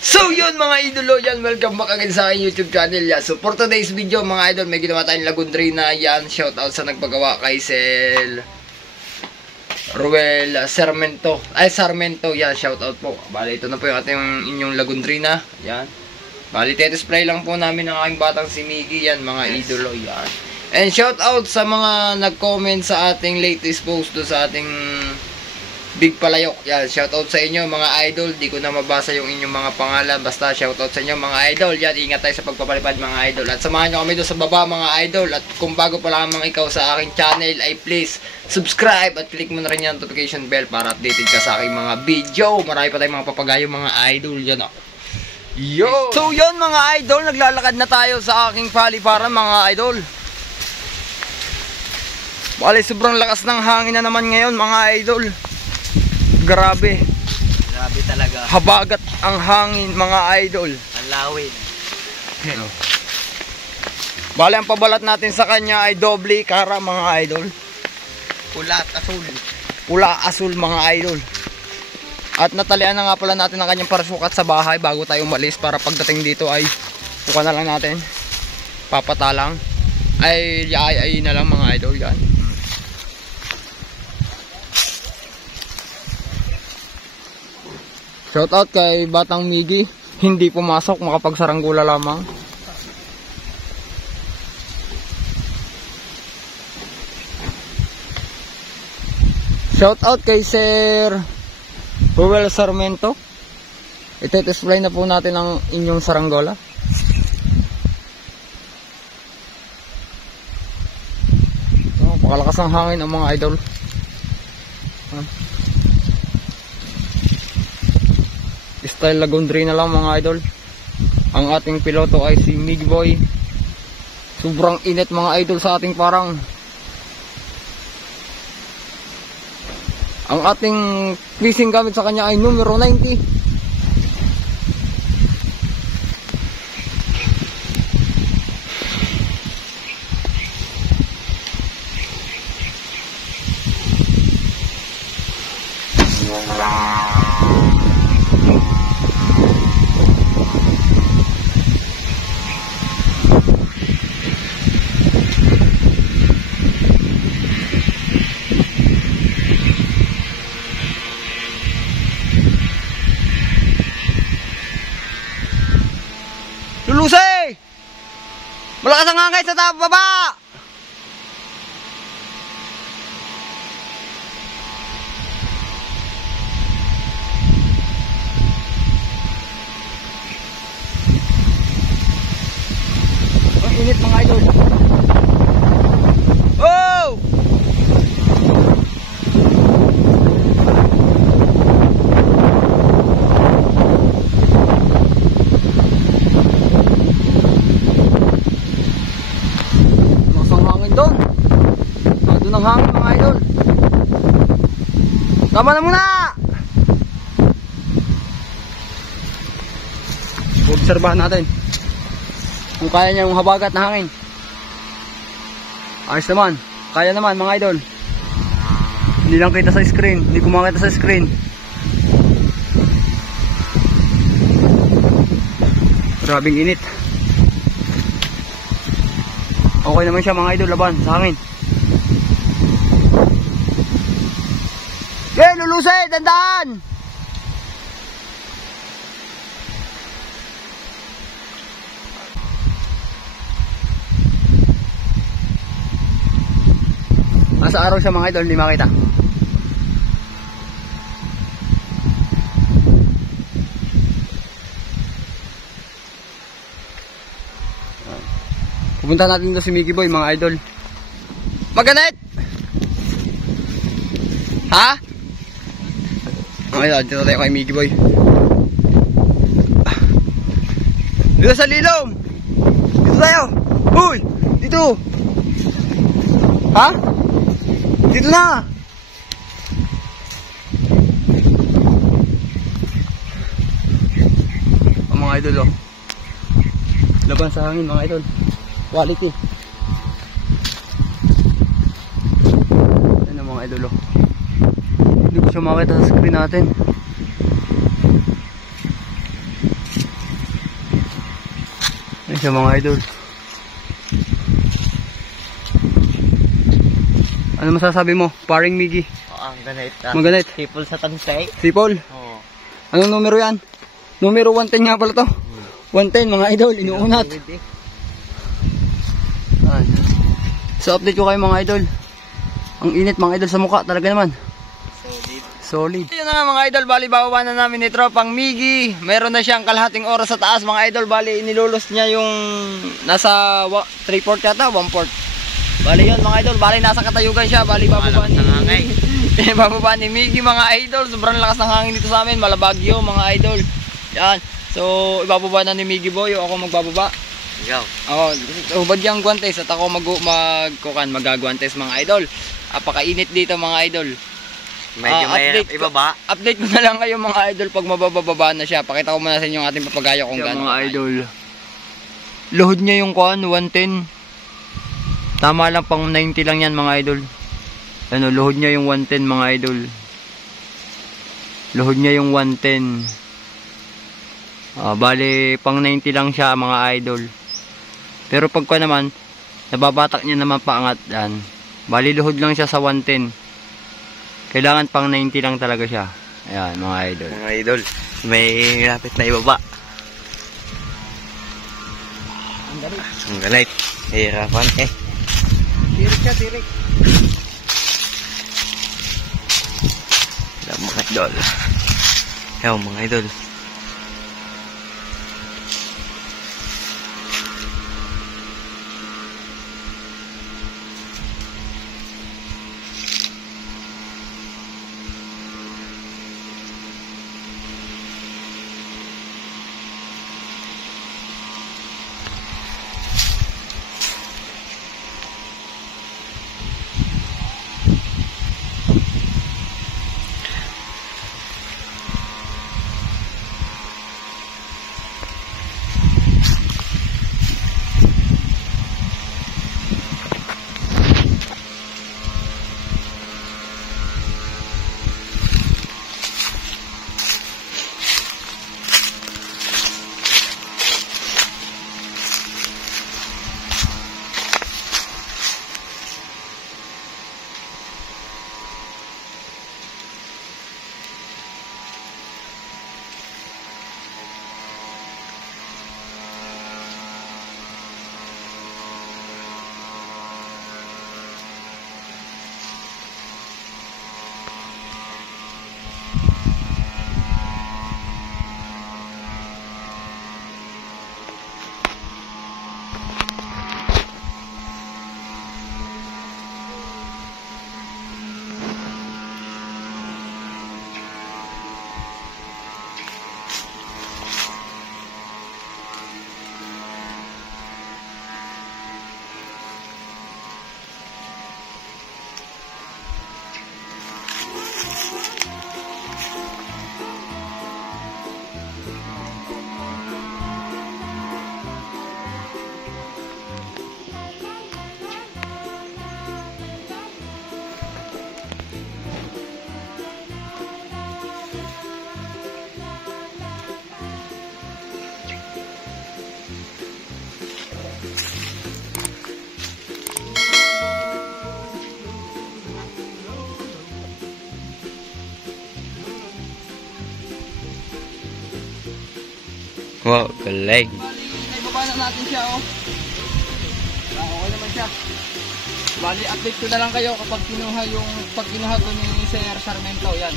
So yun mga idolo, yan, welcome back again sa aking YouTube channel yan. So for today's video mga idol, may ginawa tayong lagundrina yan. Shoutout sa nagpagawa kay Sel Ruel Sarmento yan, shoutout po. Bali ito na po yung ating inyong lagundrina yan. Bali display lang po namin ng aking batang si Miggy yan mga idolo yan. And shoutout sa mga nag-comment sa ating latest post do sa ating Big Palayok. Yan, shoutout sa inyo mga idol. Di ko na mabasa yung inyong mga pangalan. Basta shoutout sa inyo mga idol. Yan, ingat tayo sa pagpapalipad mga idol. At samahan nyo kami doon sa baba mga idol. At kung bago pa lamang ikaw sa aking channel ay please subscribe at click mo na rin yung notification bell para updated ka sa aking mga video. Marami pa tayong mga papagayo mga idol. Yan o. Yo! So yun mga idol, naglalakad na tayo sa aking paliparan mga idol. Bali sobrang lakas ng hangin na naman ngayon mga idol. Grabe. Grabe talaga. Habagat ang hangin mga idol. Ang lawin. Bale ang pabalat natin sa kanya ay doble kara mga idol. Pula at asul. Pula asul mga idol. At natalian na nga pala natin ang kanyang parasukat sa bahay bago tayo umalis para pagdating dito ay puka na lang natin. Papatalang. Ay na lang mga idol yan. Shoutout kay Batang Miggy, hindi pumasok, makapagsaranggola lamang. Shoutout kay Sir Ruel Sarmento. Ite-display na po natin ang inyong saranggola. Oh, pakalakas ang hangin ang mga idol. Style lagundrina lang mga idol. Ang ating piloto ay si Miggy Boy. Sobrang init mga idol sa ating parang. Ang ating fishing gamit sa kanya ay numero 90. Lulusay! Malakas ang hangin sa baba! Ang init mga idol. Oh! Doon ang hangin mga idol. Tama na muna. Obserbahan natin kung kaya niya yung habagat na hangin. Ayos naman. Kaya naman mga idol. Hindi lang kita sa screen. Hindi ko makita sa screen. Grabing init. Okay naman siya mga idol, laban sa hangin. Okay, lulusay, dandan. Nasa araw siya mga idol, hindi makita. Pupunta natin doon si Miggy Boy mga idol. Maganit! Ha? Okay, dito tayo kay Miggy Boy. Dito sa lilom. Dito tayo. Uy! Dito. Ha? Dito na! Oh, mga idol, oh. Laban sa hangin, mga idol. Quality. Ayan ang mga idol, oh. Hindi ko siya makita sa screen natin. Ayan siya, mga idol. Ano masasabi mo? Paring Miggy. Oo, ang ganit. Maganit. Sipol sa tansay. Sipol. Oo. Anong numero yan? Numero 110 nga pala to. 110 mga idol, inuunat. Ayan. So update ko kayo mga idol. Ang init mga idol sa mukha talaga naman. Solid. Yun na nga mga idol, bali bababa na namin ni Tropang Miggy. Meron na siyang kalahating oras sa taas mga idol. Bali inilulos niya yung nasa 3/4 yata, 1/4. Bali yun mga idol, bali nasa katayugan siya. Bali bababa ni bababa ni Miggy mga idol. Sobrang lakas ng hangin dito sa amin, malabagyo mga idol. Yan. So ibababa na ni Miggy boy, ako magbababa. Ikaw. Oo, hubad yung guantes at ako magagwantes mga idol. Apakainit dito mga idol. Medyo mahirap ibaba. Update ko na lang kayo mga idol pag mabababa na siya. Pakita ko muna sa inyo yung ating papagayo kung gaano. Mga idol. Load niya yung 110. Tama lang, pang 90 lang yan mga idol. Ano, load niya yung 110 mga idol. Load niya yung 110. Bali pang 90 lang siya mga idol. Pero pagka naman nababatak niya naman paangat yan. Bali load lang siya sa 110. Kailangan pang 90 lang talaga siya. Ayan mga idol. Mga idol, may lapit na ibaba. Ang galit. Hirapan eh. Tirik siya, tirik. Wala mga idol. Ayaw mga idol. Wow, galing. Bali, ibaba na natin siya, oh. Okay naman siya. Bali, update ko na lang kayo kapag kinuha ko ni Sir Sarmento, yan.